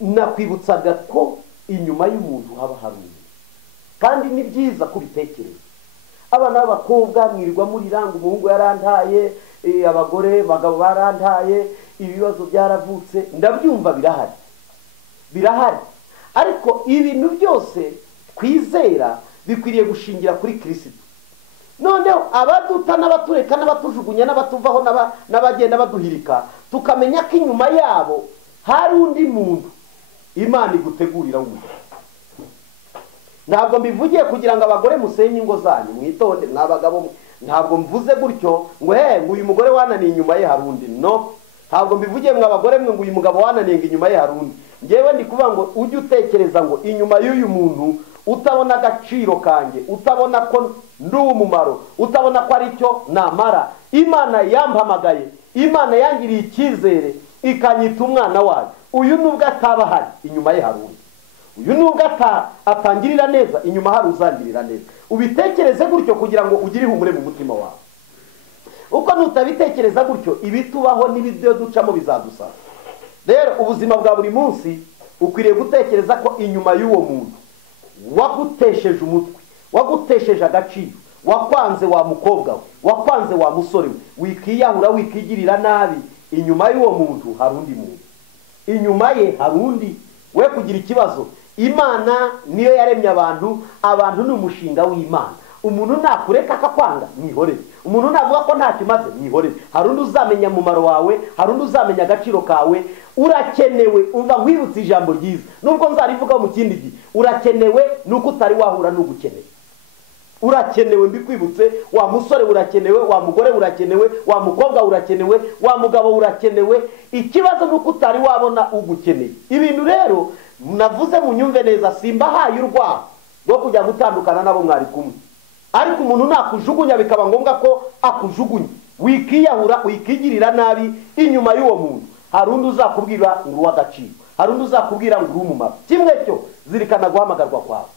nakwibutsaga ko inyuma y'umuntu haba hari umuntu, kandi ni byiza kubitekereza. Abana b'abakobwa mwirirwa muriranga umuhungu yarantaye, abagore bagabo barantaye, ibibazo byaravutse, ndabyumva, birahari, ariko ibintu byose twizera bikwiriye gushingira kuri Kristo. Noneho abaduta n'abatureka n'abatujugunya n'abatuvaho n'abagenda baduhirika, tukamenya ko inyuma yabo hari undi muntu Imana igutegurira wumva. Ntabwo mbivugiye kugira ngo abagore musenye ingo zanyu, mwitonde mwabagabo, ntabwo mvuze gutyo ngo ngo uyu mugore wananiye inyuma ye hari undi, no. Ntabwo mbivugiye mwabagore mwe ngo uyu mugabo wananiye inyuma ye hari undi. Ngewe ndi kuvuga ngo ujye utekereza ngo inyuma y'uyu muntu utabona agaciro kanjye, utabona ko ndi umumaro, utabona ko ari cyo namara, Imana yampamagaye, Imana yangiriye icyizere ikanyita umwana wayo, uyu nubwo ataba hari inyuma ye hari undi, uyu nubwo atangirira neza inyuma hari uzangirira neza. Ubitekereze gutyo kugira ngo ugire ihumure mu mutima wawe. Uko nutabitekereza gutyo ibitubaho n'ibyo ducamo bizadusaba. Rero ubuzima bwa buri munsi ukwiriye gutekereza ko inyuma y'uwo muntu wagutesheje umutwe, wagutesheje agaciro, wakwanze wa mukobwa we, wakwanze wa musore we, wikiyahura wikigirira nabi, inyuma y'uwo muntu hari undi muntu, inyuma ye hari undi. We kugira ikibazo, Imana niyo yaremye abantu, abantu ni umushinga w'Imana. Umuntu nakureka akakwanga mwihorere, umuntu navuga ko ntacyo maze mwihorere. Hari undi uzamenya umumaro wawe, hari undi uzamenya agaciro kawe. Urakenewe, umva nkwibutsa ijambo ryiza nubwo nzarivuga mu kindi gihe. Urakenewe nuko utari wahura n'ugukeneye. Urakenewe, mbikwibutse, wa musore urakenewe, wa mugore urakenewe, wa mukobwa urakenewe, wa mugabo urakenewe. Ikibazo nuko utari wabona ugukeneye. Ibintu rero navuze munyumve neza, simbahaye urwaho rwo kujya gutandukana nabo mwari kumwe, ariko umuntu nakujugunya bikaba ngombwa ko akujugunya, wikiyahura wikigirira nabi, inyuma y'uwo muntu hari undi uzakubwira ngo uw'agaciro, hari undi uzakubwira ngo urumumaro. Kimwe cyo, zirikana guhamagarwa kwawe,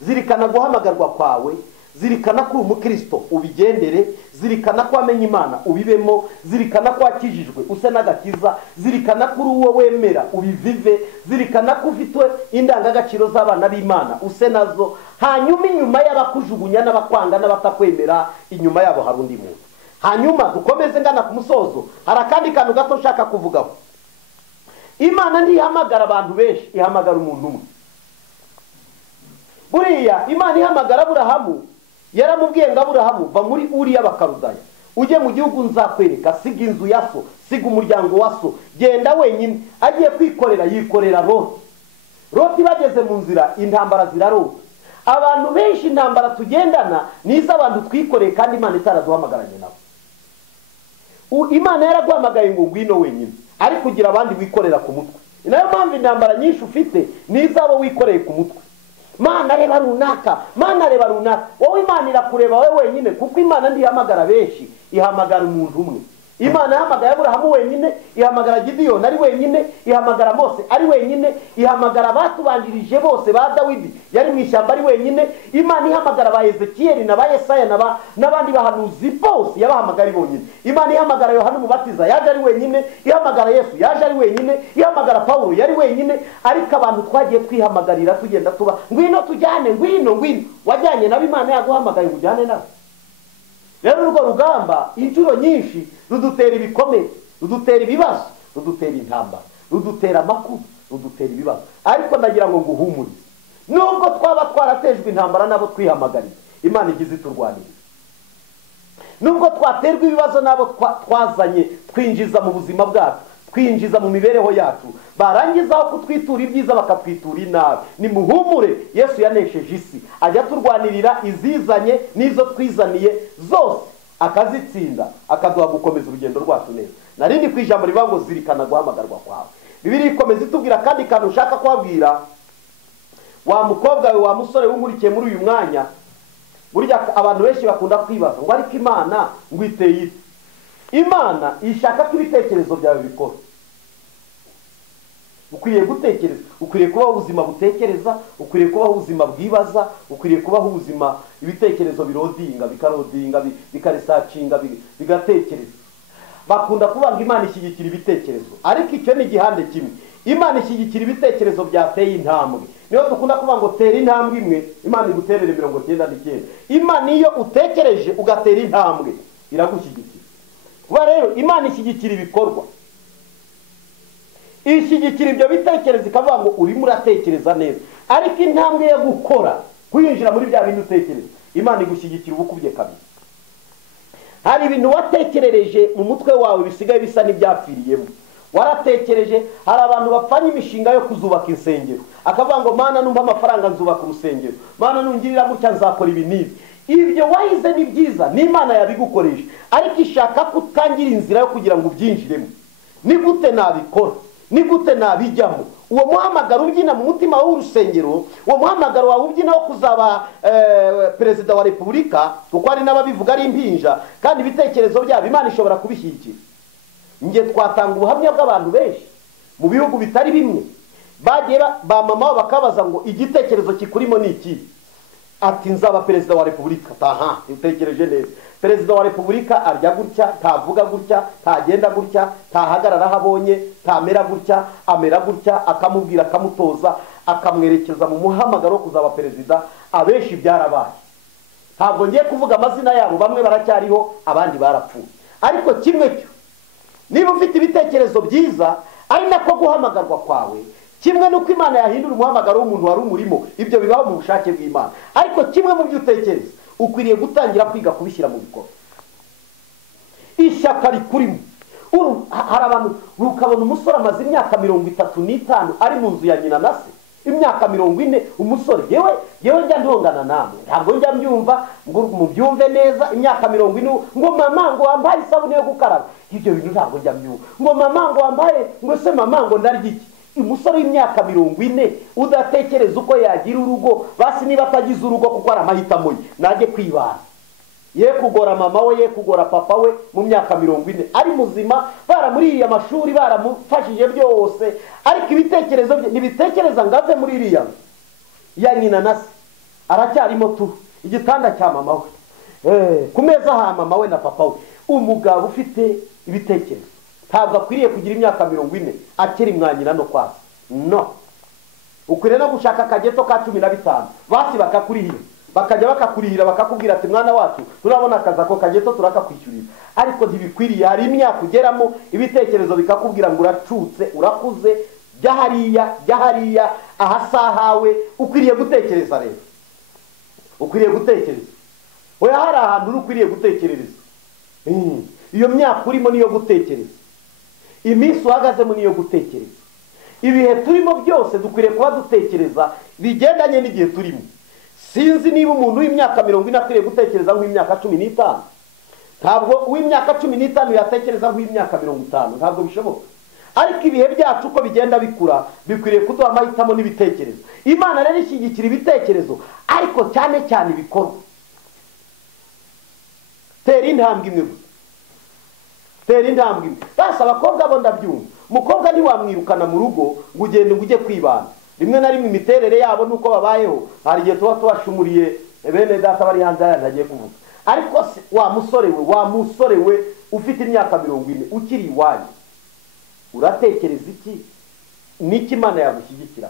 zirikana guhamagarwa kwawe, zirikana ko umukristo ubigendere, zirikana ko amenya Imana ubibemo, zirikana ko akijijwe use n'agakiza, zirikana ko uwo wemera ubivive, zirikana ko ufite indangagaciro z'abana b'Imana use nazo. Hanyuma inyuma y'abakujugunya n'abakwanga n'abatakwemera, inyuma yabo hari undi muntu. Hanyuma dukomeze ngana ku musozo, hari akandi kantu gato nshaka kuvugaho. Imana ntihamagara abantu benshi, ihamagara umuntu umwe. Buriya Imana ihamagara Aburahamu, yaramubwiye ngo Aburahamu va muri Uriya Bakarudaya ujye mu gihugu nzakwereka, siga inzu ya so, siga umuryango wa so, genda wenyine. Agiye kwikorera, yikorera Loti. Loti bageze mu nzira, intambara zirarota. Abantu benshi intambara tugendana nizo abantu twikoreye, kandi Imana itaraduhamagaranye nabo. Imana yaraguhamagaye ngo ngwino wenyine, ariko kugira abandi wikorera ku mutwe. Nayo mpamvu intambara nyinshi ufite nizabo wikoreye ku mutwe. Mana reba runaka, Mana reba runaka. Wowe Imana irakureba wewe wenyine, kuko Imana ndihamagara benshi, ihamagara umuntu umwe. Imana yahamagara Aburahamu wenyine, ihamagara Gideyoni ari wenyine, ihamagara Mose ari wenyine, ihamagara abatubanjirije bose ba Dawidi yari mu ishyamba ari wenyine. Imana ihamagara ba Ezekiyeli na ba Yesaya n'abandi bahanuzi bose yabahamagara bonyine. Imana ihamagara Yohana Umubatiza yaje ari wenyine, ihamagara Yesu yaje ari wenyine, ihamagara Paulo yari wenyine. Ariko abantu twagiye twihamagarira tugenda tuba ngwino tujyane, ngwino wajyanye nabo Imana yaguhamagaye ngo ujyane nabo. Rero urwo rugamba inshuro nyinshi rudutera ibikomere, rudutera ibibazo, rudutera intambara, rudutera amakuru, rudutera ibibazo. Ariko ndagira ngo nguhumurize, nubwo twaba twaratejwe intambara nabo twihamagariye, Imana igize iturwanira. Nubwo twaterwa ibibazo nabo twazanye twinjiza mu buzima bwacu, twinjiza mu mibereho yacu, barangizaho kutwitura ibyiza bakatwitura inabi, nimuhumure, Yesu yanesheje isi, ajya turwanirira izizanye n'izo twizaniye zose, akazitsinda, akaduha gukomeza urugendo rwacu neza. Narindi ku ijambo rivuga ngo zirikana guhamagarwa kwawe. Bibiliya ikomeza itubwira kandi kantu ushaka kubabwira, wa mukobwa we, wa musore w'umurikiye muri uyu mwanya. Burya abantu benshi bakunda kwibaza ngo ariko Imana ngo iteye ite? Imana ishaka ko ibitekerezo byawe bikora. Ukwiriye gutekereza, ukwiriye kubaho ubuzima butekereza, ukwiriye kubaho ubuzima bwibaza, ukwiriye kubaho ubuzima ibitekerezo birodinga, bikarodinga, bikaresacinga, bigatekereza. Bakunda kuvuga ngo Imana ishyigikira ibitekerezo, ariko icyo ni igihande kimwe. Imana ishyigikira ibitekerezo byateye intambwe. Niyo dukunda kuvuga ngo tera intambwe imwe Imana iguterere 99. Imana iyo utekereje ugatera intambwe iragushyigikira. Kuba rero Imana ishyigikira ibikorwa, ishyigikira ibyo bitekerezo ikavuga ngo urimo uratekereza neza, ariko intambwe yo gukora kuyinjira muri bya bintu utekereza Imana igushyigikira ubukubye kabiri. Hari ibintu watekerereje mu mutwe wawe bisigaye bisa n'ibyapfiriyemo. Waratekereje, hari abantu bapfanye imishinga yo kuzubaka insengero, akavuga ngo Mana numva amafaranga nzubaka urusengero, Mana nungirira gutya nzakora ibi n'ibi. Ibyo wahize ni byiza, n'Imana yabigukoresha, ariko ishaka kutangira inzira yo kugira ngo ubyinjiremo. Ni gute nabikora? Ni gute nabijyamo? Uwo muhamagaro ubyina mu mutima w'urusengero, uwo muhamagaro wawe ubyina wo kuzaba perezida wa repubulika, kuko ari n'ababivuga ari impinja, kandi ibitekerezo byabo Imana ishobora kubishyigikira. Nge twatanga ubuhamya bw'abantu benshi mu bihugu bitari bimwe, bagiye ba mama bakabaza ngo igitekerezo kikurimo ni iki? Ati nzaba perezida wa repubulika. Aha, utekereje neza. Perezida wa repubulika arya gutya, tavuga gutya, tagenda gutya, tahagarara habonye, tamera gutya, amera gutya, akamubwira akamutoza, akamwerekeza mu muhamagaro wo kuzaba perezida. Abenshi byarabaye. Ntabwo ngiye kuvuga amazina yabo, bamwe baracyariho, abandi barapfuye. Ariko kimwe cyo, niba ufite ibitekerezo byiza, ari nako guhamagarwa kwawe, kimwe nuko Imana yahindura umuhamagaro w'umuntu wari umurimo, ibyo bibaho mu bushake bw'Imana. Ariko kimwe mu byo utekereza ukwiriye gutangira kwiga kubishyira mu bikorwa. Ishyaka rikurimo. Hari abantu ukabona umusore amaze imyaka 35 ari mu nzu ya nyina na se, imyaka 40, umusore yewe njya ndongana namwe, ntabwo njya mbyumva ngo mubyumve neza. Imyaka 40 ngo mama ngo wambaye isabune yo gukaraba, ibyo bintu ntabwo njya mbyumva. Ngo mama ngo wambaye, ngo se mama ngo ndarya iki? Umusore w'imyaka 40 udatekereza uko yagira urugo, basi niba atagize urugo kuko ari amahitamo ye, najye kwibana, ye kugora mama we, ye kugora papa we mu myaka 40 ari muzima, baramuriye amashuri, baramufashije byose, ariko ibitekerezo bye nibitekereza ngave muri iriya ya nyina na se, aracyarimo tu igitanda cya mama we, ku meza ha mama we na papa we. Umugabo ufite ibitekerezo ntabwo akwiriye kugira imyaka 40 akiri mwanyina no kwasa. No, ukwiriye no gushaka akageto ka 15 basi bakakurihira, bakajya bakakurihira, bakakubwira ati mwana wacu turabona akaza ko kageto turakakwishyurira. Ariko ntibikwiriye, hari imyaka ugeramo ibitekerezo bikakubwira ngo uracutse, urakuze, jya ahasahawe. Ukwiriye gutekereza rero, ukwiriye gutekereza. Oya, hari ahantu ukwiriye gutekerereza. Iyo myaka urimo niyo gutekereza, iminsi uhagazemo niyo gutekereza, ibihe turimo byose dukwiriye kuba dutekereza bigendanye n'igihe turimo. Sinzi niba umuntu w'imyaka 40 akwiriye gutekereza nk'imyaka 15. Ntabwo uw'imyaka 15 yatekereza nk'imyaka 50, ntabwo bishoboka. Ariko ibihe byacu uko bigenda bikura bikwiriye kuduha amahitamo n'ibitekerezo. Imana rero ishyigikira ibitekerezo, ariko cyane cyane ibikorwa. Tera intambwe imwe, tera intambwe imwe. Basa abakobwa bo ndabyumva, umukobwa ntiwamwirukana mu rugo ngo ugende ngo ujye kwibana. Rimwe na rimwe imiterere yabo nuko babayeho, hari igihe tuba tubashumuriye bene data bari hanze ntagiye kuvuga. Ariko wa musore we ufite imyaka 40 ukiri iwanyu, uratekereza iki? Niki Imana yagushyigikira?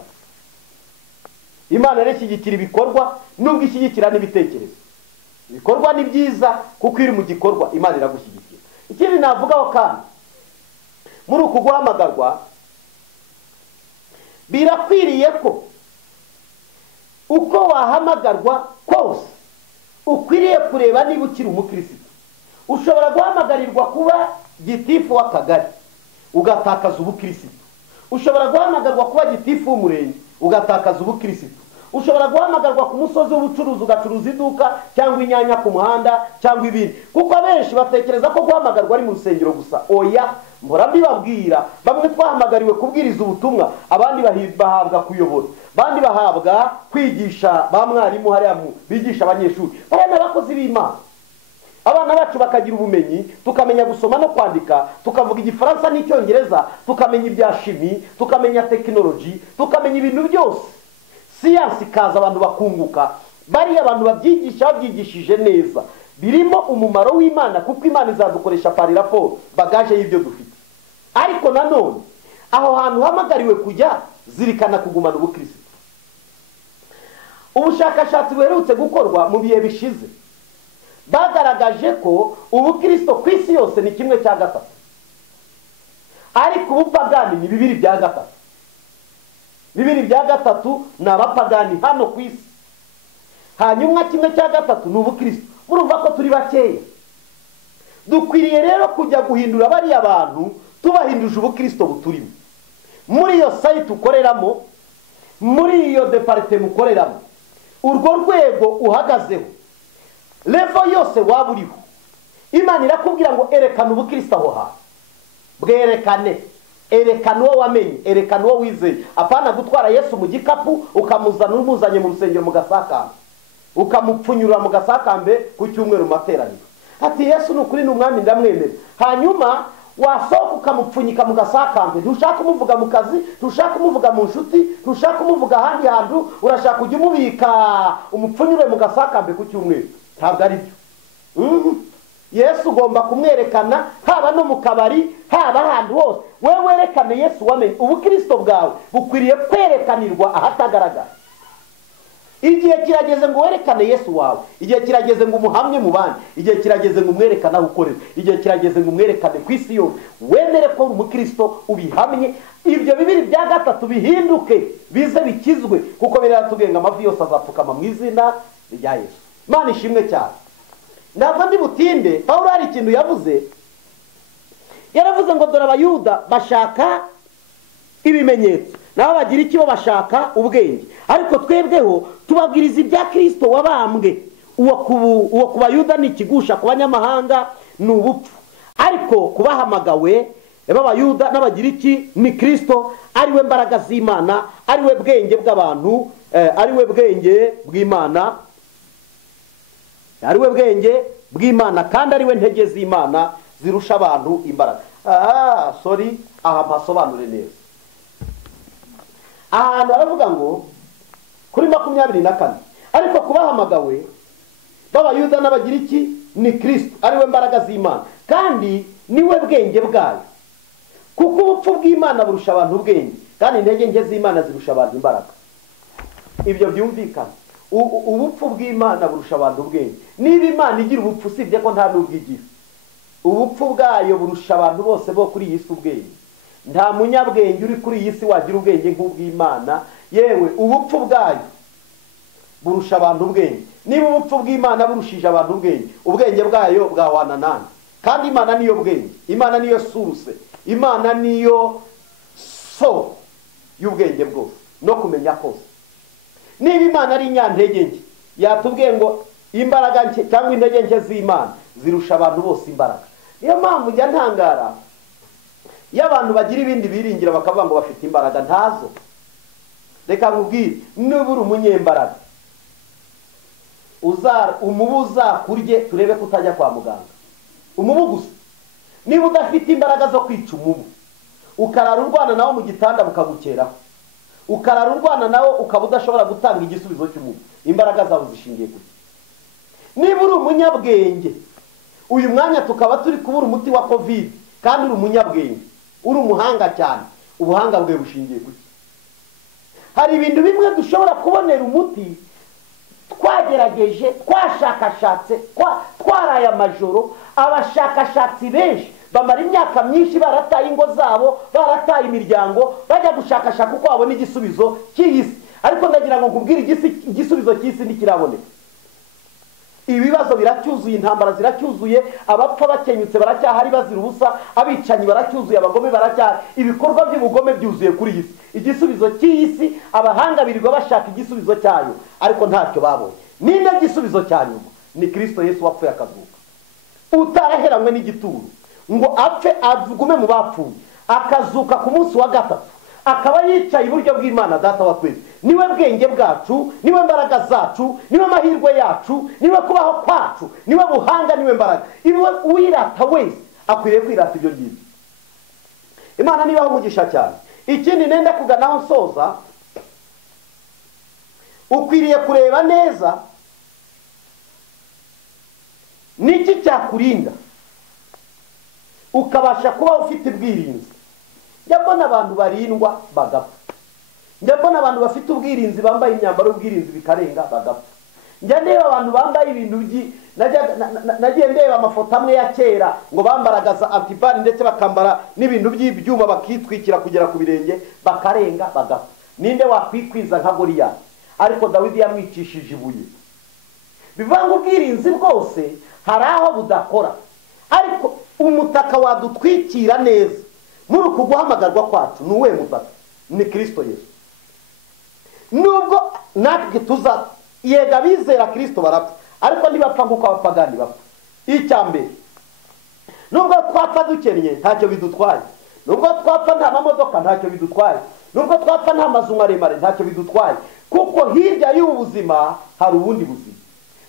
Imana rero ishyigikira ibikorwa, nubwo ishyigikira n'ibitekerezo. Ibikorwa ni byiza kuko iri mu gikorwa Imana iragushyigikira. Ikindi navugaho kandi, muri uku guhamagarwa birakwiriye ko uko wahamagarwa kose ukwiriye kureba niba ukiri umukristo. Ushobora guhamagarirwa kuba gitifu w'akagari ugatakaza ubukristo. Ushobora guhamagarwa kuba gitifu w'umurenge ugatakaza ubukristo. Ushobora guhamagarwa ku musozi w'ubucuruzi ugacuruza iduka cyangwa inyanya ku muhanda cyangwa ibindi, kuko abenshi batekereza ko guhamagarwa ari mu rusengero gusa. Oya, mbora mbibabwira, bamwe twahamagariwe kubwiriza ubutumwa, abandi bahabwa kuyobora, abandi bahabwa kwigisha, ba mwarimu hariya bigisha abanyeshuri, bari n'abakozi b'Imana. Abana bacu bakagira ubumenyi, tukamenya gusoma no kwandika, tukavuga igifaransa n'icyongereza, tukamenya ibya shimi, tukamenya tekinoloji, tukamenya ibintu byose. Siyansi kaza abantu bakunguka, bari abantu babyigishije neza, birimo umumaro w'Imana, kuko Imana izadukoresha pari raporo bagaje y'ibyo dufite. Ariko nanone aho hantu hamagariwe kujya zirikana kugumana ubukristo. Ubushakashatsi buherutse gukorwa mu bihe bishize bagaragaje ko ubukristo ku isi yose ni 1/3, ariko ubupagani ni 2/3. 2/3 ni abapagani hano ku isi, hanyuma 1/3 ni ubukristo. Murumva ko turi bakeya. Dukwiriye rero kujya guhindura bariya bantu tubahinduje ubukristo buturimo. Muri iyo site ukoreramo, muri iyo departement ukoreramo, urwo rwego uhagazeho, level yose waba uriho, Imana irakubwira ngo erekana ubukristo aho hantu. Bwerekane, erekana uwo wamenye, erekana uwo wizeye. Apana gutwara Yesu mu gikapu ukamuzana umuzanye mu rusengero mu gasakambe, ukamupfunyura mu gasakambe ku cyumweru materaniro. Ati Yesu nukuri n'umwami ndamwemera. Hanyuma wasohoka ukamupfunyika mu gasakambe, ntushaka kumuvuga mu kazi, ntushaka kumuvuga mu nshuti, ntushaka kumuvuga ahandi hantu, urashaka kujya umubika umupfunyure mu gasakambe ku cyumweru. Ntabwo ari byo. Yesu ugomba kumwerekana haba no mu kabari, haba ahantu hose. Wewe werekane Yesu wamenye. Ubukristo bwawe bukwiriye kwerekanirwa ahatagaragara. Igihe kirageze ngo werekane Yesu wawe, igihe kirageze ngo umuhamye mu bandi, igihe kirageze ngo umwerekane aho ukorera, igihe kirageze ngo umwerekane ku isi yose. Wemere ko uri umukristo, ubihamye, ibyo 2/3 bihinduke, bize bikizwe, kuko biratubwiye ngo amavi yose azapfukama mu izina rya Yesu. Imana ishimwe cyane. Ntabwo ndi butinde. Pawulo hari ikintu yavuze, yaravuze ngo dore abayuda bashaka ibimenyetso, nabo bagira icyo bashaka ubwenge, ariko twebweho tubabwiriza ibya Kristo wabambwe. Uwo ku bayuda ni ikigusha, ku banyamahanga ni ubupfu, ariko kubahamagawe b'abayuda n'abagira iki ni Kristo, ari we mbaraga z'Imana, ari we bwenge bw'abantu, ari we bwenge bw'Imana, ari we bwenge bw'Imana, kandi ari we ntege z'Imana zirusha abantu imbaraga. Aha mpasobanure neza. Ahantu aravuga ngo kuri 24, ariko kubahamagawe b'abayuda n'abagira iki ni Kristo, ari we mbaraga z'Imana, kandi ni we bwenge bwayo. Kuko ubupfu bw'Imana burusha abantu ubwenge, kandi intege nke z'Imana zirusha abantu imbaraga. Ibyo byumvikana. Ubupfu bw'Imana burusha abantu ubwenge. Niba Imana igira ubupfu, usibye ko nta n'ubwigira, ubupfu bwayo burusha abantu bose bo kuri iyi si ubwenge. Nta munyabwenge uri kuri iyi si wagira ubwenge nk'ubw'Imana. Yewe ubupfu bwayo burusha abantu ubwenge. Niba ubupfu bw'Imana burushije abantu ubwenge, ubwenge bwayo bwahwana nande? Kandi Imana niyo bwenge, Imana niyo suruse, Imana niyo so y'ubwenge bwose no kumenya kose. Niba Imana ari inyantege nke, yatubwiye ngo imbaraga nke cyangwa intege nke z'Imana zirusha abantu bose imbaraga. Niyo mpamvu njya ntangara iyo abantu bagira ibindi biringira bakavuga ngo bafite imbaraga ntazo. Reka nkubwire, niba uri umunyembaraga, umubu uzakurye turebe ko utajya kwa muganga. Umubu gusa. Niba udafite imbaraga zo kwica umubu, ukarara urwana nawo mu gitanda bukagukeraho, ukarara urwana nawo ukaba udashobora gutanga igisubizo cy'umubu, imbaraga zawe zishingiye kuki? Niba uri umunyabwenge, uyu mwanya tukaba turi kubura umuti wa covid, kandi uri umunyabwenge, uri umuhanga cyane, ubuhanga bwe bushingiye kuki? Hari ibintu bimwe dushobora kubonera umuti twagerageje, twashakashatse, twaraye amajoro. Abashakashatsi benshi bamara imyaka myinshi barataye ingo zabo, barataye imiryango, bajya gushakashaka uko babona igisubizo cy'isi. Ariko ndagira ngo nkubwire igisubizo cy'isi ntikiraboneka. Ibibazo biracyuzuye, intambara ziracyuzuye, abapfa bakenyutse baracyahari bazira ubusa, abicanyi baracyuzuye, abagome baracyahari, ibikorwa by'ubugome byuzuye kuri iyi si. Igisubizo cy'isi abahanga birirwa bashaka igisubizo cyayo, ariko ntacyo babonye. Ninde gisubizo cya nyuma? Ni Kristo Yesu wapfuye akazuka, utaraheranwe n'igituro, ngo apfe avugume mu bapfuye, akazuka ku munsi wa gatatu, akaba yicaye iburyo bw'Imana Data wa twese. Niwe bwenge bwacu, niwe mbaraga zacu, niwe mahirwe yacu, niwe kubaho kwacu, niwe buhanga, niwe mbaraga. Iwe uwirata wese akwiriye kwirata ibyo ngibyo. Imana nibaho umugisha cyane. Ikindi nenda kuganaho nsoza, ukwiriye kureba neza niki cyakurinda ukabasha kuba ufite ubwirinzi. njya mbona abantu barindwa bagapfa, njya mbona abantu bafite ubwirinzi bambaye imyambaro y'ubwirinzi bikarenga bagapfa, njya ndeba abantu bambaye ibintu nagiye ndeba amafoto amwe ya kera ngo bambaraga za antibari ndetse bakambara n'ibintu by'ibyuma bakitwikira kugera ku birenge bakarenga bagapfa. Ninde wakwikwiza nka Goliyati? Ariko Dawidi yamwicishije ibuye. Bivanga ubwirinzi bwose hari aho budakora, ariko umutaka wadutwikira neza muri uku guhamagarwa kwacu ni uwe mutaka? Ni Kristo Yesu. Nubwo natwe yega bizera Kristo barapfa, ariko ntibapfa nk'uko abapagani bapfa. Icyambere, nubwo twapfa dukennye ntacyo bidutwaye, nubwo twapfa nta mamodoka ntacyo bidutwaye, nubwo twapfa nta mazu maremare ntacyo bidutwaye, kuko hirya y'ubu buzima hari ubundi buzima.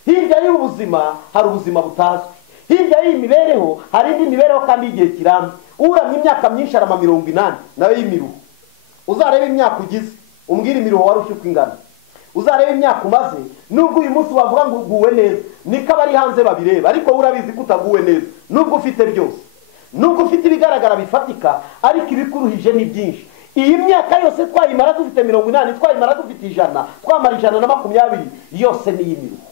Hirya y'ubu buzima hari ubuzima butazwi. Hirya y'iyi mibereho hari indi mibereho kandi igihe kirambye. Uramye imyaka myinshi arama 80 nawe y'imiruho. Uzareba imyaka ugize umbwira imiruho warushye uko ingana. Uzareba imyaka umaze, nubwo uyu munsi wavuga ngo uguwe neza niko abari hanze babireba, ariko urabizi ko utaguwe neza. Nubwo ufite byose, nubwo ufite ibigaragara bifatika, ariko ibikuruhije ni byinshi. Iyi myaka yose twayimara dufite 80, twayimara dufite 100, twamara 120, yose ni y'imiruho,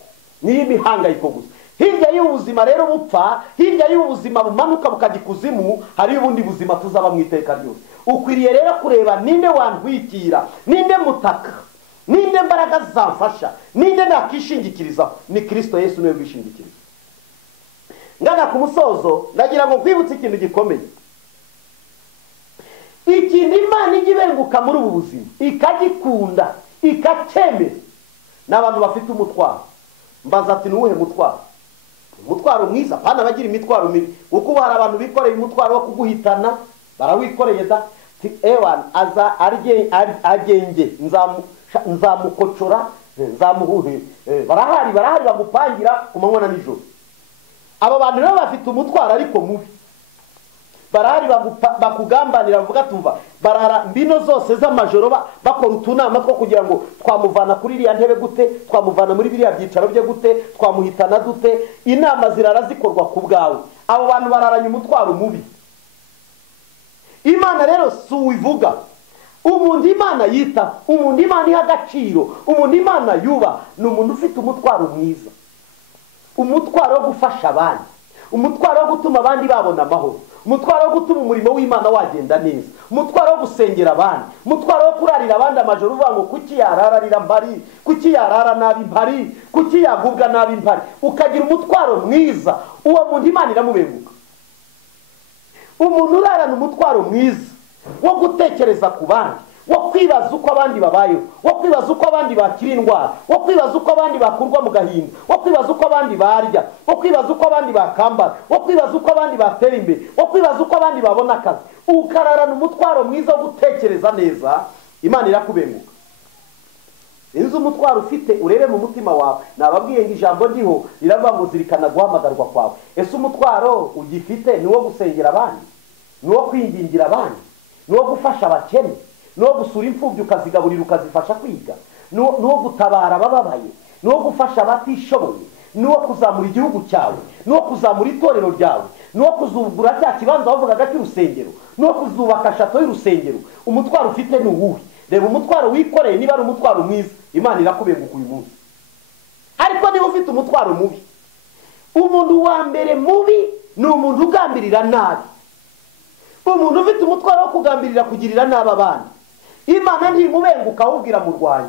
ni y'imihangayiko gusa. Hirya y'ubuzima rero bupfa, hirya y'ubuzima bumanuka bukajya kuzimu, hari ubundi buzima tuzaba mu iteka ryose. Ukwiriye rero kureba ninde wantwikira, ninde mutaka, ninde mbaraga zamfasha, ninde nakishingikiriza. Ni Kristo Yesu niwe bishingikiriza. Ngana ku musozo ndagira ngo kwibutsa ikintu gikomeye. Ikintu Imana igibenguka muri ubu buzima ikagikunda ikakemera n'abantu bafite umutwaro. Mbaza ati nuwuhe mutwaro? Umutwaro mwiza, pana bagira imitwaro mibi. Uko hari abantu bikoreye umutwaro wo kuguhitana, barawikoreye da ewan aza agenge nzamukocora nzamuhuhe. Barahari bagupangira ku manywa na nijoro. Abo bantu rero bafite umutwaro ariko mubi. Barahari bakugambanira bavuga tumva barara mbino zose z'amajoro bakora utunama two kugira ngo twamuvana kuri iriya ntebe gute, twamuvana muri biriya byicaro bye gute, twamuhitana dute. Inama zirara zikorwa ku bwawe. Abo bantu bararanye umutwaro mubi. Imana rero si uwivuga. Umuntu Imana yita, umuntu Imana iha agaciro, umuntu Imana yuba, ni umuntu ufite umutwaro mwiza. Umutwaro wo gufasha abandi, umutwaro wo gutuma abandi babona amahoro, umutwaro wo gutuma umurimo w'Imana wagenda neza, umutwaro wo gusengera abandi, umutwaro wo kurarira abandi amajoro uvuga ngo kuki yarararira mbari, kuki yarara nabi mbari, kuki yagubwa nabi mbari. Ukagira umutwaro mwiza, uwo muntu Imana iramubenguka. Umuntu urarana umutwaro mwiza wo gutekereza ku bandi, wo kwibaza uko abandi babayeho, wo kwibaza uko abandi bakira indwara, wo kwibaza uko abandi bakurwa mu gahinda, wo kwibaza uko abandi barya, wo kwibaza uko abandi bakambara, wo kwibaza uko abandi batera imbere, wo kwibaza uko abandi babona akazi. Ukararana umutwaro mwiza wo gutekereza neza, Imana irakubenguka. Inzu umutwaro ufite urebe mu mutima wawe. Nababwiye ngo ijambo ndiho riravuga ngo zirikana guhamagarwa kwawe. Ese umutwaro ugifite ni wo gusengera abandi, ni wo kwingingira abandi, ni wo gufasha abakene, ni wo gusura imfubyi ukazigaburira ukazifasha kwiga, ni wo gutabara abababaye, ni wo gufasha abatishoboye, ni wo kuzamura igihugu cyawe, ni wo kuzamura itorero ryawe, ni wo kuzugura cya kibanza bavugaga cy'urusengero, ni wo kuzubaka shato y'urusengero. Umutwaro ufite ni uwuhe? Reba umutwaro wikoreye niba ari umutwaro mwiza, Imana irakubenguka uyu munsi. Ariko niba ufite umutwaro mubi, umuntu wa mbere mubi ni umuntu ugambirira nabi. Umuntu ufite umutwaro wo kugambirira kugirira nabi abandi, Imana ntimubenguka ahubwo iramurwanya.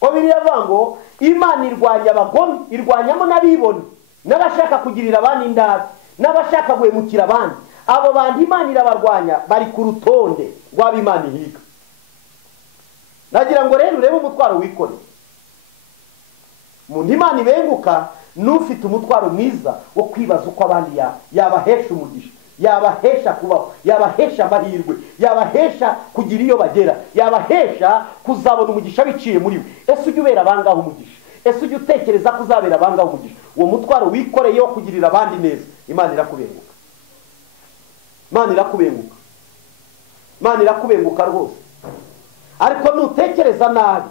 Ko Bibiliya ivuga ngo Imana irwanya abagome, irwanyamo n'abibone, n'abashaka kugirira abandi nabi, n'abashaka guhemukira abandi. Abo bantu Imana irabarwanya, bari ku rutonde rw'Imana ihiga. Nagira ngo rero urebe umutwaro wikoreye. Umuntu Imana ibenguka n'ufite umutwaro mwiza wo kwibaza uko abandi yabahesha umugisha, yabahesha kubaho, yabahesha amahirwe, yabahesha kugira iyo bagera, yabahesha kuzabona umugisha biciye muri we. Ese ujye ubera abangaho umugisha? Ese ujye utekereza ko uzabera abangaho umugisha? Uwo mutwaro wikoreye wo kugirira abandi neza, Imana irakubenguka. Imana irakubenguka. Imana irakubenguka rwose. Ariko nutekereza nabi,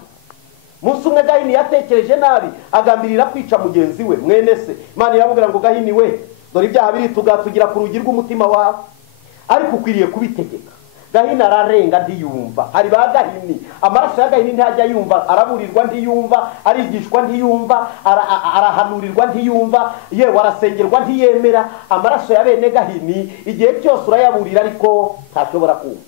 munsi umwe Gahini yatekereje nabi, agambirira kwica mugenzi we mwene se. Imana iramubwira ngo Gahini we, dore ibyaha biri tugatugira ku rugi rw'umutima wawe, ariko ukwiriye kubitegeka. Gahini ararenga ntiyumva. Hari ba Gahini, amaraso ya Gahini ntajya yumva, araburirwa ntiyumva, arigishwa ntiyumva, arahanurirwa ntiyumva, yewe arasengerwa ntiyemera. Amaraso ya bene Gahini igihe cyose urayaburira ariko ntashobora kumva.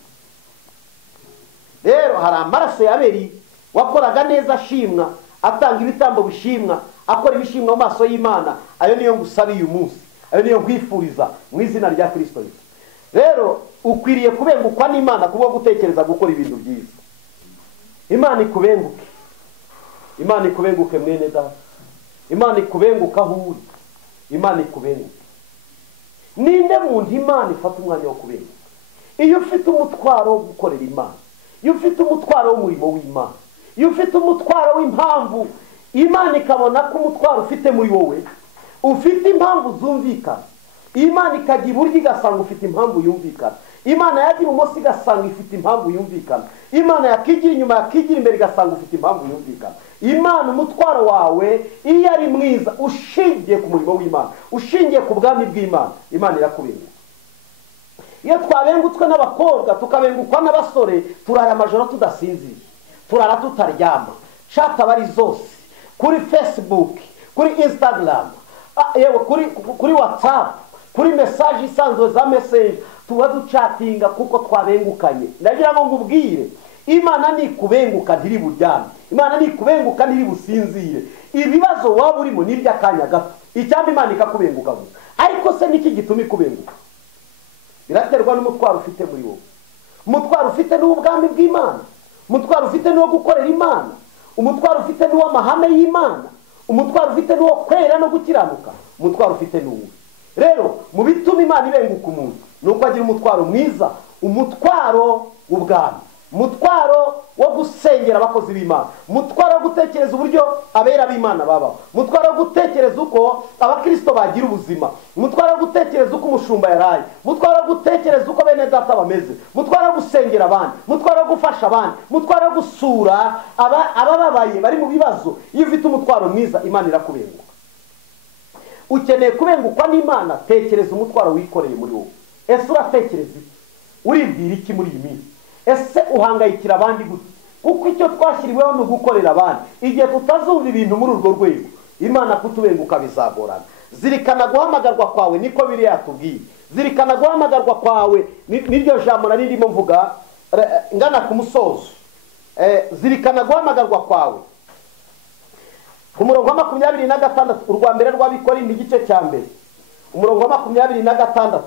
Rero hari amaraso ya Abeli wakoraga neza ashimwa, atanga ibitambo bishimwa, akora ibishimwa mu maso y'Imana. Ayo niyo ngusaba uyu munsi, ayo niyo nkwifuriza mu izina rya Kristo Yesu. Rero ukwiriye kubengukwa n'Imana kubwo gutekereza gukora ibintu byiza. Imana ikubenguke, Imana ikubenguke mwene data, Imana ikubenguka aho uri, Imana ikubenguke. Ninde muntu Imana ifata umwanya wo kubenguka? Iyo ufite umutwaro wo gukorera Imana, iyo ufite umutwaro w'umurimo w'Imana, iyo ufite umutwaro w'impamvu, Imana ikabona ko umutwaro ufite muri wowe ufite impamvu zumvikana. Imana ikajya iburyo igasanga ufite impamvu yumvikana. Imana yagira ibumoso igasanga ifite impamvu yumvikana. Imana yakigira inyuma yakigira imbere igasanga ufite impamvu yumvikana. Imana umutwaro wawe iyo ari mwiza ushingiye ku murimo w'Imana, ushingiye ku bwami bw'Imana, Imana irakubenguka. Iyo twabengutswe n'abakobwa tukabengukwa n'abasore, turara amajoro tudasinziye, turara tutaryama, chat abari zose kuri Facebook, kuri Instagram, yewe kuri WhatsApp, kuri message isanzwe za message, tuba duchatinga kuko twabengukanye. Ndagira ngo ngubwire, Imana ni kubenguka ntiri buryame, Imana ni kubenguka ntiri businzire. Ibibazo waba urimo ni by'akanya gato, icyambi Imana ikakubenguka gusa. Ariko se niki gituma ikubenguka? Biraterwa n'umutwaro ufite muri wowe. Umutwaro ufite n'ubwami bw'Imana, umutwaro ufite n'uwo gukorera Imana, umutwaro ufite n'uwo amahame y'Imana, umutwaro ufite n'uwo kwera no gukiranuka, umutwaro ufite n'uwo. Rero mu bituma Imana ibenguka umuntu nuko agira umutwaro mwiza, umutwaro w'ubwami, umutwaro wo gusengera abakozi b'Imana, umutwaro wo gutekereza uburyo abera b'Imana babaho, umutwaro wo gutekereza uko abakristo bagira ubuzima, umutwaro wo gutekereza uko umushumba yaraye, umutwaro wo gutekereza uko bene data bameze, umutwaro wo gusengera abandi, umutwaro wo gufasha abandi, umutwaro wo gusura abababaye bari mu bibazo. Iyo ufite umutwaro mwiza, Imana irakubenguka. Ukeneye kubengukwa n'Imana, tekereza umutwaro wikoreye muri wowe. Ese uratekereza iki? Uribwira iki muri iyi minsi? Ese uhangayikira abandi gute? Kuko icyo twashyiriweho ni gukorera abandi. Igihe tutazumva ibintu muri urwo rwego, Imana kutubenguka bizagorana. Zirikana guhamagarwa kwawe, niko biri yatubwiye. Zirikana guhamagarwa kwawe, niryo jambo nari ndimo mvuga ngana ku musozo. Zirikana guhamagarwa kwawe. Ku murongo wa 26 urwa mbere rw'Abikorindi igice cya mbere, umurongo wa 26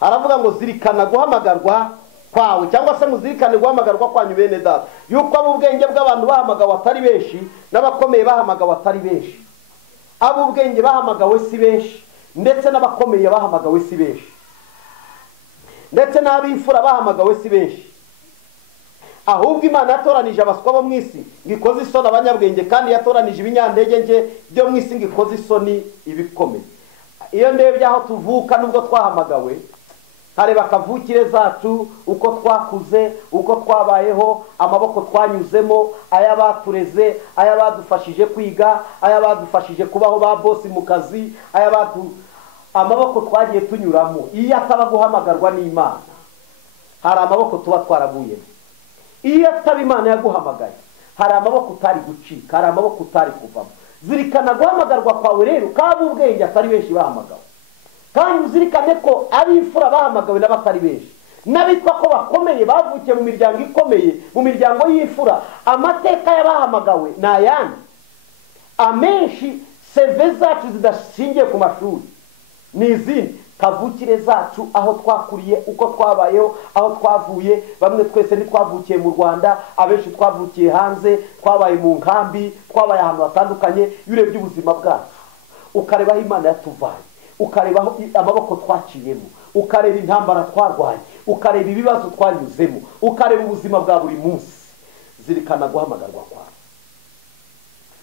haravuga ngo zirikana guhamagarwa kwawe, cyangwa se muzirikane guhamagarwa kwanyu bene data, yuko ab'ubwenge bw'abantu bahamagawe atari benshi, n'abakomeye bahamagawe atari benshi. Ab'ubwenge bahamagawe si benshi, ndetse n'abakomeye bahamagawe si benshi, ndetse n'ab'imfura bahamagawe si benshi. Ahubwo Imana yatoranije abaswa bo mu isi ngikoze isoni abanyabwenge, kandi yatoranije ibinyantege nke byo mu isi ngikoze isoni ibikomeye. Iyo ndebye aho tuvuka nubwo twahamagawe, hareba kavukire zacu, uko twakuze, uko twabayeho, amaboko twanyuzemo, aya batureze, aya badufashije kwiga, aya badufashije kubaho ba boss mu kazi, amaboko twagiye tunyuramo. Iyo ataba guhamagarwa n'Imana, hari amaboko tuba twaraguye. Iyo ataba Imana yaguhamagaye, hari amaboko utari gucika, hari amaboko utari kuvamo. Zirikana guhamagarwa kwawe rero, kaba ubwenge atari benshi bahamagawe. Kandi uzirikane ko ab'imfura bahamagawe n'abatari benshi, n'abitwa ko bakomeye bavukiye mu miryango ikomeye, mu miryango y'imfura. Amateka y'abahamagawe ni ayandi. Amenshi seve zacu zidashingiye ku mashuri, ni izindi kavukire zacu, aho twakuriye, uko twabayeho, aho twavuye. Bamwe twese ntitwavukiye mu Rwanda, abenshi twavukiye hanze, twabaye mu nkambi, twabaye ahantu hatandukanye. Iyo urebye ubuzima bwacu, ukareba aho Imana yatuvaye, ukareba amaboko twaciyemo, ukareba intambara twarwanye, ukareba ibibazo twanyuzemo, ukareba ubuzima bwa buri munsi, zirikana guhamagarwa kwawe.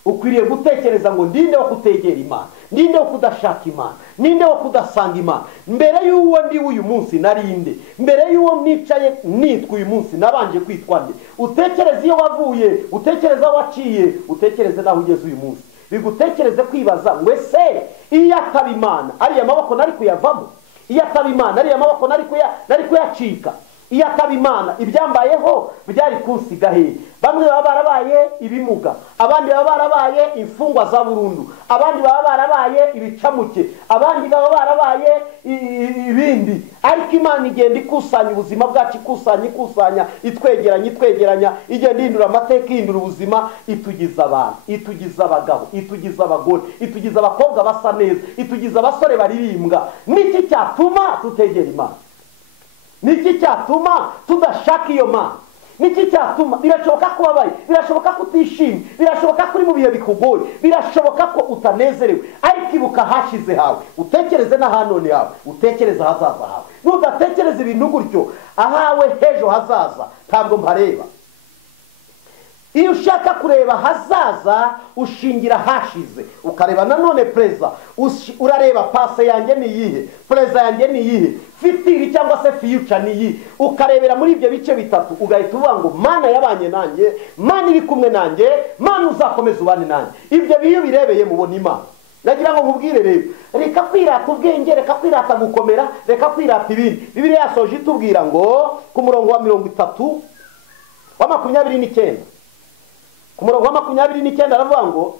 Ukwiriye gutekereza ngo ndinde wo kutegera Imana, ndinde wo kudashaka Imana, ndinde wo kudasanga Imana. Mbere y'uwo ndi uyu munsi narinde, mbere y'uwo mwicaye nitwa uyu munsi nabanje kwitwa nde. Utekereze iyo wavuye, utekereze aho waciye, utekereze naho ugeze uyu munsi. Bigutekereze kwibaza ngo ese iyo ataba Imana ariya maboko nari kuyavamo, iyo ataba Imana ariya maboko nari kuyacika, iyo ataba Imana ibyambayeho byari kunsiga he? Bamwe baba barabaye ibimuga, abandi baba barabaye imfungwa za burundu, abandi baba barabaye ibicamuke, abandi baba barabaye ibindi. Ariko Imana igenda ikusanya ubuzima bwacu, ikusanya itwegeranya, igenda ihindura amateka, ihindura ubuzima, itugiza abantu, itugiza abagabo, itugiza abagore, itugiza abakobwa basa neza, itugiza abasore baririmbwa. Niki cyatuma tutegera Imana? Niki cyatuma tudashaka iyo Mana? Niki cyatuma? Birashoboka ko ubabaye, birashoboka ko utishimye, birashoboka ko uri mu bihe bikugoye, birashoboka ko utanezerewe, ariko ibuka hashize hawe, utekereze n'ahanone hawe, utekereze ahazaza hawe. Nudatekereza ibintu gutyo, ahawe hejo hazaza ntabwo mpareba. Iyo ushaka kureba hazaza ushingira hashize, ukareba nanone preza, urareba pase yanjye ni yihe, preza yanjye ni yihe, fitiri cyangwa se future ni yihe, ukarebera muri ibyo bice bitatu, ugahita uvuga ngo Mana yabanye nanjye, Mana iri kumwe nanjye, Mana uzakomeza ubane nanjye. Ibyo biyo birebeye mubona Imana. Nagira ngo nkubwire rero, reka kwirata ubwenge, reka kwirata gukomera, reka kwirata ibindi. Bibiliya yasoje itubwira ngo ku murongo wa 30 wa 29, ku murongo wa 29 aravuga ngo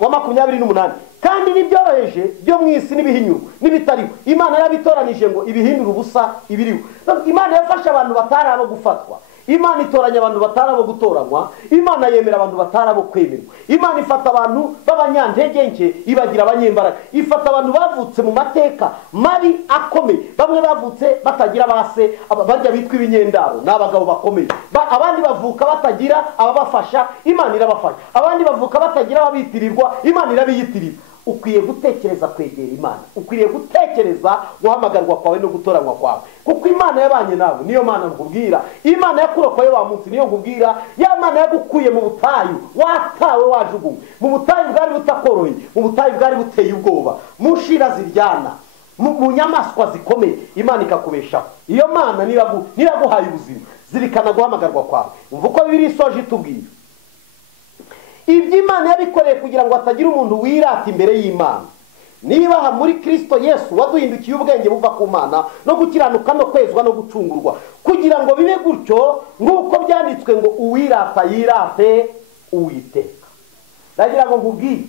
wa 28, kandi nibyoroheje byo mu isi n'ibihinyurwa n'ibitariho Imana yabitoranije ngo ibihindura ubusa ibiriho. Imana yafasha abantu batarabo gufatwa, Imana itoranya abantu batarabo gutoranywa, Imana yemera abantu batarabo kwemerwa. Imana ifata abantu b'abanyantege nke ibagira abanyembaraga, ifata abantu bavutse mu mateka mabi akomeye, bamwe bavutse batagira base, barya bitwa ibinyendaro n'abagabo bakomeye, abandi bavuka batagira ababafasha, Imana irabafasha, abandi bavuka batagira ababitirirwa, Imana irabiyitirira. Ukwiye gutekereza kwegera Imana, ukwiye gutekereza guhamagarwa kwawe no gutoranywa kwawe, kuko Imana yabanye nawe. Niyo Mana nkubwira, Imana yakurokoye wa munsi, niyo nkubwira, ya Mana yagukuye mu butayu, watawe wajugunywe mu butayu bwari butakoroye, mu butayu bwari buteye ubwoba, mu shira ziryana, mu nyamaswa zikomeye, Imana ikakubeshaho. Iyo Mana niraguhaye ubuzima, zirikana guhamagarwa kwawe. Umva uko Bibiliya isoje itubwira, ibyo Imana yabikoreye kugira ngo hatagira umuntu wirata imbere y'Imana. Niba muri Kristo Yesu waduhindukiye ubwenge buva ku Mana no gukiranuka no kwezwa no gucungurwa, kugira ngo bibe gutyo nk'uko byanditswe ngo uwirata yirate Uwiteka. Ndagira ngo nkubwire,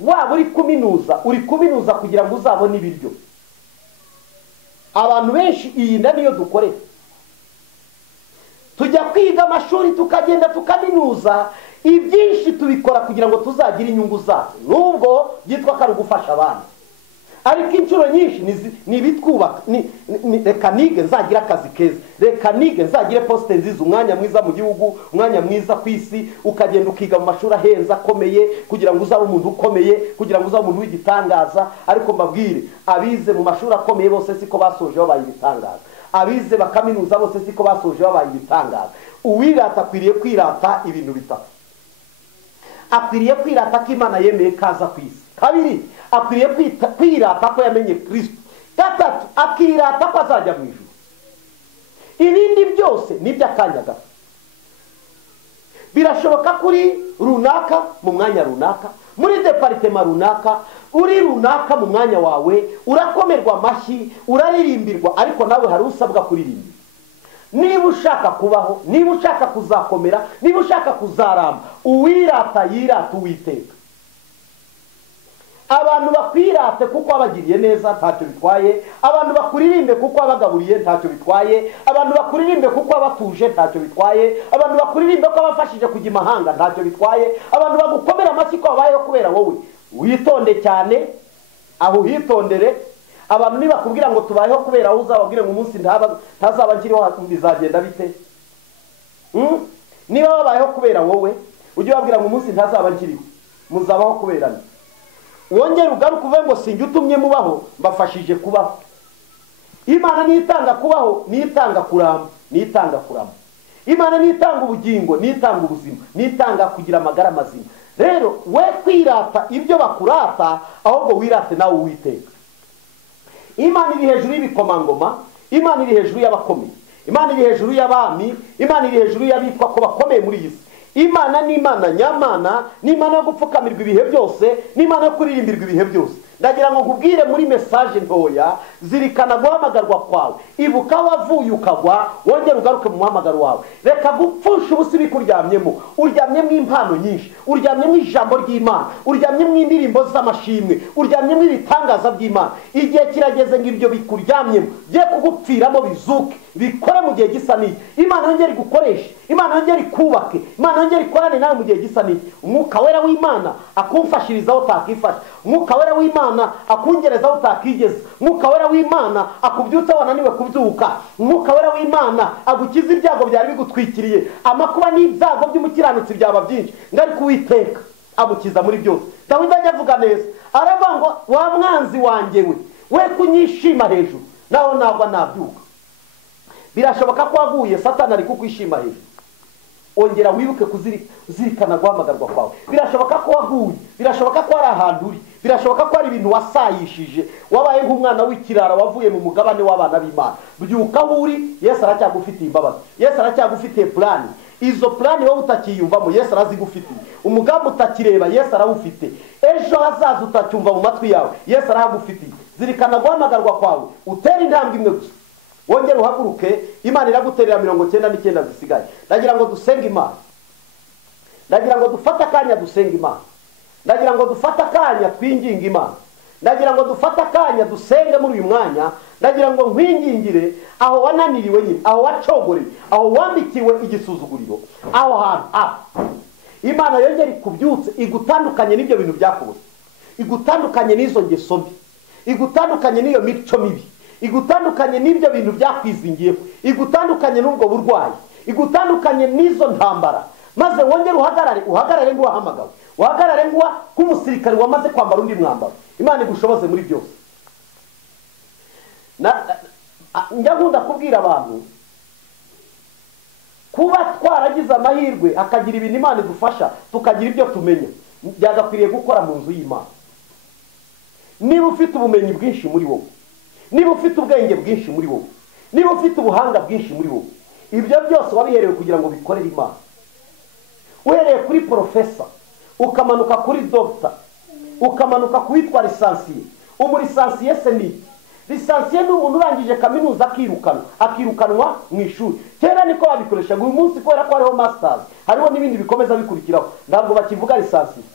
waba uri kuminuza kugira ngo uzabone ibiryo. Abantu benshi iyi nda niyo dukorera, tujya kwiga amashuri tukagenda tukaminuza, ibyinshi tubikora kugira ngo tuzagira inyungu zacu, nubwo byitwa ko ari ugufasha abandi. Ariko inshuro nyinshi ni ibitwubaka, reka nige nzagira akazi keza, reka nige nzagire poste nziza, umwanya mwiza mu gihugu, umwanya mwiza ku isi, ukagenda ukiga mu mashuri ahenze akomeye kugira ngo uzabe umuntu ukomeye, kugira ngo uzabe umuntu w'igitangaza. Ariko mbabwire, abize mu mashuri akomeye bose siko basoje babaye ibitangaza, abize bakaminuza bose siko basoje babaye ibitangaza. Uwirata akwiriye kwirata ibintu bitatu. Akwiriye kwirata ko Imana yemeye kaza ku isi. Kabiri, akwiriye kwirata ko yamenye Kristo. Gatatu, akirata ko azajya mu ijuru. Ibindi byose ni by'akanya gato. Birashoboka kuri runaka mu mwanya runaka, muri departema runaka, uri runaka mu mwanya wawe, urakomerwa amashyi, uraririmbirwa, ariko nawe hari usabwa kuririmbira. Niba ushaka kubaho, niba ushaka kuzakomera, niba ushaka kuzaramba, uwirata yirata Uwiteka. Abantu bakwirate kuko abagiriye neza ntacyo bitwaye, abantu bakuririmbe kuko abagaburiye ntacyo bitwaye, abantu bakuririmbe kuko abatuje ntacyo bitwaye, abantu bakuririmbe ko abafashije kujya imahanga ntacyo bitwaye, abantu bagukomera amashyi ko babayeho kubera wowe. Witonde cyane, aho hitondere. Abantu nibakubwira ngo tubayeho kubera aho, uzababwire ngo umunsi ntazaba nkiriho bizagenda bite? Niba babayeho kubera wowe, ujye babwira ngo umunsi ntazaba nkiriho, muzabaho kubera ni. Wongere ugaruke uvuge ngo sinjye utumye mubaho, mbafashije kubaho. Imana nitanga kubaho, nitanga kuramba, nitanga kuramba. Imana nitanga ubugingo, nitanga ubuzima, nitanga kugira amagara mazima. Rero we kwirata ibyo bakurata, ahubwo wirate nawe Uwiteka. Imana iri hejuru y'ibikomangoma, Imana iri hejuru y'abakomeye, Imana iri hejuru y'abami, Imana iri hejuru y'abitwa ko bakomeye muri iyi si. Imana ni Imana nyamana, ni Imana yo gupfukamirwa ibihe byose, ni Imana yo kuririmbirwa ibihe byose. ndagira ngo nkubwire muri message ntoya, zirikana guhamagarwa kwawe, ibuka wavuye ukagwa wongera ugaruke mu muhamagaro wawe. Reka gupfusha ubusibi kuryamyemo, uryamyemo impano nyinshi, uryamyemo ijambo ry'Imana, uryamyemo indirimbo z'amashimwe, uryamyemo ibitangaza by'Imana. Igihe kirageze ngo ibyo bikuryamyemo bye kugupfiramo bizuke, bikore mu gihe gisa n'iki. Imana yongera igukoreshe, Imana yongera ikubake, Imana yongera ikorane nawe mu gihe gisa n'iki. Umwuka wera w'Imana akumfashiriza aho utakifasha, umwuka wera w'Imana akungereza aho utakigeza, umwuka wera w'Imana akubyutsa wananiwe kubyuka, umwuka wera w'Imana agukiza ibyago byari bigutwikiriye. Amakuba n'ibyago by'umukiranutsi byaba byinshi, ngari kuwiteka amukiza muri byose. Dawidi ajya avuga neza, aravuga ngo wa mwanzi wanjye we kunyishima hejuru, naho nagwa nabyuka. Birashoboka ko waguye, Satani ari kukwishima hejuru. Ongera wibuke kuzirikana guhamagarwa kwawe. Birashoboka ko waguye, birashoboka ko ari ahantu uri, birashoboka ko ari ibintu wasayishije, wabaye nk'umwana w'ikirara wavuye mu mugabane w'abana b'Imana. Byuka aho uri, Yesu aracyagufitiye imbabazi, Yesu aracyagufitiye plani. Izo plani wowe utakiyumvamo, Yesu arazigufitiye. Umugambi utakireba, Yesu arawufite. Ejo hazaza utacyumva mu matwi yawe, Yesu arahagufitiye. Zirikana guhamagarwa kwawe, utera intambwe imwe gusa, wongera uhaguruke. Imana iraguterera 99 zisigaye. Ndagira ngo dusenge Imana, ndagira ngo dufate akanya dusenga Imana, ndagira ngo dufate akanya twinginga Imana, ndagira ngo dufate akanya dusenge muri uyu mwanya. Ndagira ngo nkwingingire aho wananiriwe nyine, aho wacogoreye, aho wambikiwe igisuzuguriro, aho hantu Imana yongera ikubyutse, igutandukanye n'ibyo bintu byakubuze, igutandukanye n'izo ngeso mbi, igutandukanye n'iyo mico mibi, igutandukanye n'ibyo bintu byakwizingiyeho, igutandukanye n'ubwo burwayi, igutandukanye n'izo ntambara, maze wongere uhagarare nk'uwahamagawe, uhagarare nk'umusirikare wamaze kwambara undi mwambaro. Imana igushoboze muri byose. Njya nkunda kubwira abantu, kuba twaragize amahirwe akagira ibintu Imana idufasha tukagira ibyo tumenya, byagakwiriye gukora mu nzu y'Imana. Niba ufite ubumenyi bwinshi muri wowe, niba ufite ubwenge bwinshi muri wowe, niba ufite ubuhanga bwinshi muri wowe, ibyo byose wabiherewe kugira ngo bikorere Imana. Uhereye kuri profesa, ukamanuka kuri doctor, ukamanuka kuwitwa lisansiye. Umurisansiye se ni lisansiye ni umuntu urangije kaminuza akirukanwa mu ishuri. Kera niko babikoreshaga, uyu munsi kubera ko hariho masters, hariho n'ibindi bikomeza bikurikiraho, ntabwo bakivuga lisansiye,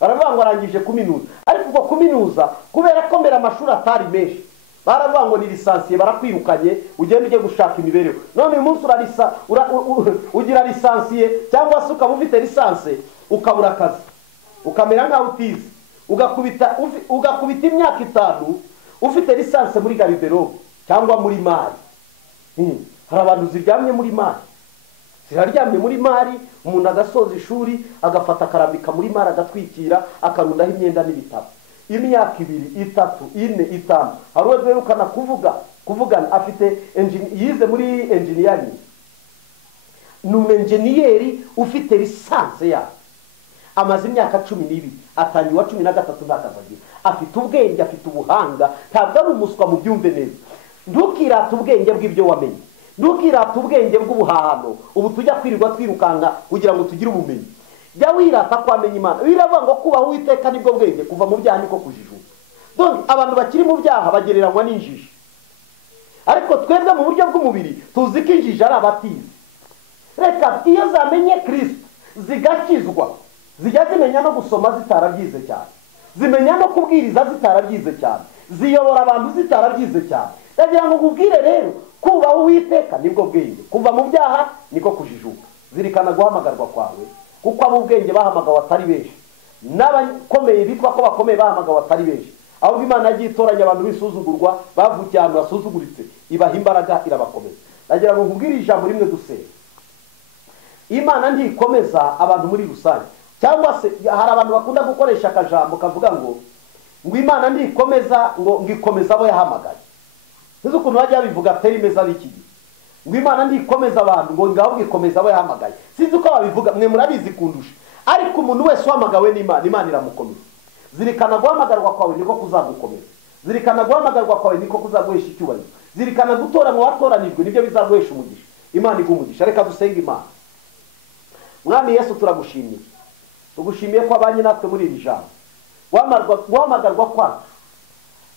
baravuga ngo arangije kuminuza. Ariko ubwo kuminuza kubera ko mbere amashuri atari menshi, baravuga ngo ni lisansiye, barakwirukanye ugende ujye gushaka imibereho. None uyu munsi ugira lisansiye, cyangwa se ukaba ufite lisanse ukabura akazi, ukamera nkaho utize, ugakubita imyaka 5 ufite lisanse muri garibero cyangwa muri mari. Hari abantu ziryamye muri mari, ziraryamye muri mari, umuntu agasoza ishuri agafata akarambika muri mari, agatwikira, akarundaho imyenda n'ibitabo. Imyaka 2, 3, 4, 5, hari uwo duherukana kuvugana afite yize muri engineering, ni umenjeniyeri ufite lisanse ya, amaze imyaka 12, atangiye wa 13 ntakazagira. Afite ubwenge, afite ubuhanga, ntabwo ari umuswa mu byumve neza. Ntukirate ubwenge bw'ibyo wamenye, ntukirate ubwenge bw'ubuhahano. Ubu tujya kwirirwa twirukanga kugira ngo tugire ubumenyi. Jya wirata kwamenya Imana. Biravuga ngo kubaho Uwiteka nibwo bwenge, kuva mu byaha niko kujijuka. Donc abantu bakiri mu byaha bagereranywa n'injiji, ariko twebwe mu buryo bw'umubiri tuzi ko injiji ari abatizi. Reka iyo zamenye Kristo zigakizwa, zijya zimenya no gusoma zitarabyize cyane, zimenya no kubwiriza zitarabyize cyane, ziyobora abantu zitarabyize cyane. Ndagira ngo nkubwire rero, kubaho Uwiteka nibwo bwenge, kuva mu byaha niko kujijuka. Zirikana guhamagarwa kwawe, kuko abo ubwenge bahamagawe atari benshi, n'abakomeye bitwa ko bakomeye bahamagawe atari benshi. Ahubwo Imana yagiye itoranya abantu bisuzugurwa, bavukiye ahantu basuzuguritse, ibaha imbaraga, irabakomeza. Ndagira ngo nkubwire ijambo rimwe dusenga. Imana ntikomeza abantu muri rusange, cyangwa se hari abantu bakunda gukoresha akajambo kavuga ngo Imana ntikomeza, ngo ngikomeza abo yahamagaye. Nzi ukuntu bajya bivuga atari meza biki, ngo Imana ntikomeza abantu, ngo ngahubwo ikomeza abo yahamagaye. Sinzi uko babivuga, mwe murabizi kundusha, ariko umuntu wese wahamagawe n'Imana, Imana iramukomeza. Zirikana guhamagarwa kwawe niko kuzagukomeza, zirikana guhamagarwa kwawe niko kuzaguhesha icyubahiro, zirikana gutora mu watoranijwe nibyo bizaguhesha umugisha. Imana igumugisha. Reka dusenge Imana. Mwami Yesu turagushimiye, tugushimiye ko abanye natwe muri iri jambo. Guhamagarwa kwacu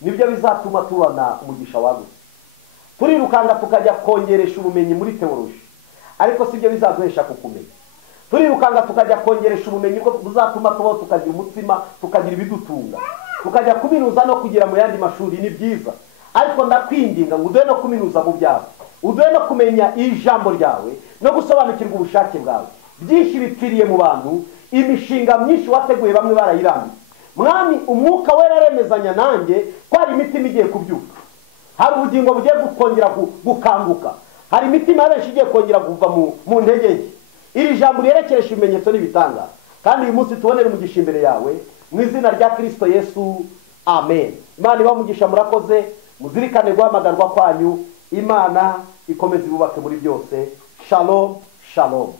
nibyo bizatuma tubona umugisha wagutse. Turirukanga tukajya kongeresha ubumenyi muri teoloji, ariko sibyo bizaduhesha kukumenya. Turirukanga tukajya kongeresha ubumenyi bwo buzatuma tubaho tukagira umutima, tukagira ibidutunga, tukajya kuminuza no kugira mu yandi mashuri. Ni byiza, ariko ndakwinginga ngo uduhe no kuminuza mu byawe, uduhe no kumenya ijambo ryawe no gusobanukirwa ubushake bwawe. Byinshi bipfiriye mu bantu, imishinga myinshi wateguye bamwe barayirambye. Mwami, umwuka wera aremezanya nanjye ko hari imitima igiye kubyuka, hari ubugingo bugiye kongera gukanguka, hari imitima benshi igiye kongera kuva mu ntege nke. Iri jambo ryerekeresha ibimenyetso n'ibitanga, kandi uyu munsi tubonere umugisha imbere yawe mu izina rya Kristo Yesu, amen. Imana ibamugisha, murakoze, muzirikane guhamagarwa kwanyu. Imana ikomeze ibubake muri byose. Shalom, shalom.